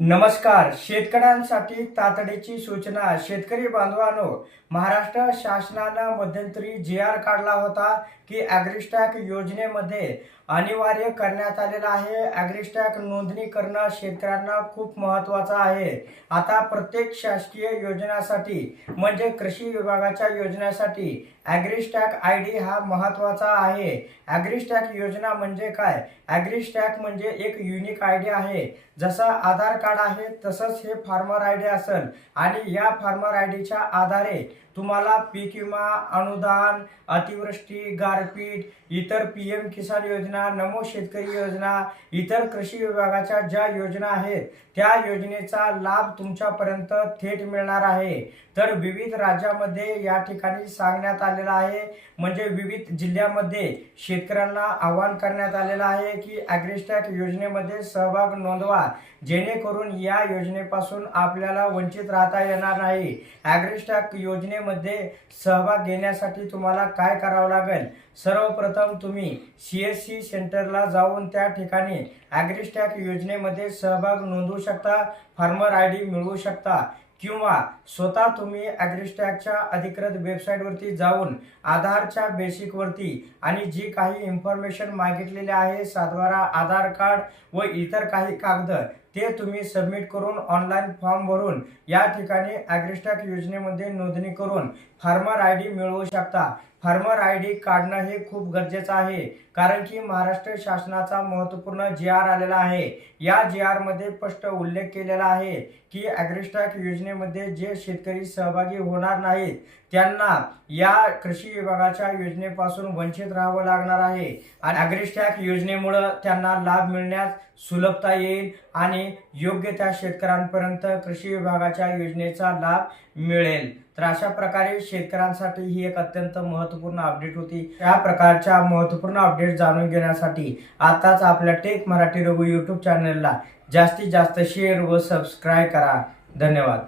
नमस्कार. शेतकऱ्यांसाठी तातडीची सूचना. शेतकरी बांधवांनो महाराष्ट्र शासनानं मध्यंतरी जी आर काढला होता की ॲग्रिस्टॅक योजनेमध्ये अनिवार्य करण्यात आलेलं आहे. ॲग्रिस्टॅक नोंदणी करणं शेतकऱ्यांना खूप महत्त्वाचं आहे. आता प्रत्येक शासकीय योजनासाठी म्हणजे कृषी विभागाच्या योजनेसाठी ॲग्रिस्टॅक आय डी हा महत्त्वाचा आहे. ॲग्रिस्टॅक योजना म्हणजे काय? ॲग्रिस्टॅक म्हणजे एक युनिक आय डी आहे. जसं आधार कार्ड आहे तसंच हे फार्मर आय डी असेल. आणि या फार्मर आय डीच्या आधारे तुम्हाला पीक विमा अनुदान अतिवृष्टी गारपीट इतर पी एम किसान योजना नमो शेतकरी योजना इतर कृषी विभागाच्या ज्या योजना आहेत त्या योजनेचा लाभ तुमच्यापर्यंत थेट मिळणार आहे. तर विविध राज्यामध्ये या ठिकाणी सांगण्यात आलेलं आहे म्हणजे विविध जिल्ह्यामध्ये शेतकऱ्यांना आवाहन करण्यात आलेलं आहे की ॲग्रिस्टॅक योजनेमध्ये सहभाग नोंदवा जेणेकरून या योजनेपासून आपल्याला वंचित राहता येणार नाही. ॲग्रिस्टॅक योजनेमध्ये सहभाग घेण्यासाठी तुम्हाला काय करावं लागेल? सर्वप्रथम तुम्ही सी एस सी सेंटरला जाऊन त्या ठिकाणी ॲग्रिस्टॅक योजनेमध्ये सहभाग नोंदवू शकता फार्मर आय डी मिळवू शकता किंवा स्वतः तुम्ही ॲग्रिस्टॅकच्या अधिकृत वेबसाईटवरती जाऊन आधारच्या बेसिकवरती आणि जी काही इन्फॉर्मेशन मागितलेली आहे सातबारा आधार कार्ड व इतर काही कागद ते तुम्ही सबमिट करून ऑनलाईन फॉर्म भरून या ठिकाणी ॲग्रिस्टॅक योजनेमध्ये नोंदणी करून फार्मर आय डी मिळवू शकता. फार्मर आय डी काढणं हे खूप गरजेचं आहे कारण की महाराष्ट्र शासनाचा महत्त्वपूर्ण जी आर आलेला आहे. या जी आरमध्ये स्पष्ट उल्लेख केलेला आहे की ॲग्रिस्टॅक योजनेमध्ये जे शेतकरी सहभागी होणार नाहीत त्यांना या कृषी विभागाच्या योजनेपासून वंचित राहावं लागणार आहे. आणि ॲग्रिस्टॅक योजनेमुळं त्यांना लाभ मिळण्यास सुलभता येईल आणि आणि योग्य त्या शेतकऱ्यांपर्यंत कृषी विभागाच्या योजनेचा लाभ मिळेल. तर अशा प्रकारे शेतकऱ्यांसाठी ही एक अत्यंत महत्त्वपूर्ण अपडेट होती. या प्रकारच्या महत्त्वपूर्ण अपडेट जाणून घेण्यासाठी आताच आपल्या टेक मराठी रघु यूट्यूब चॅनलला जास्तीत जास्त शेअर व सबस्क्राईब करा. धन्यवाद.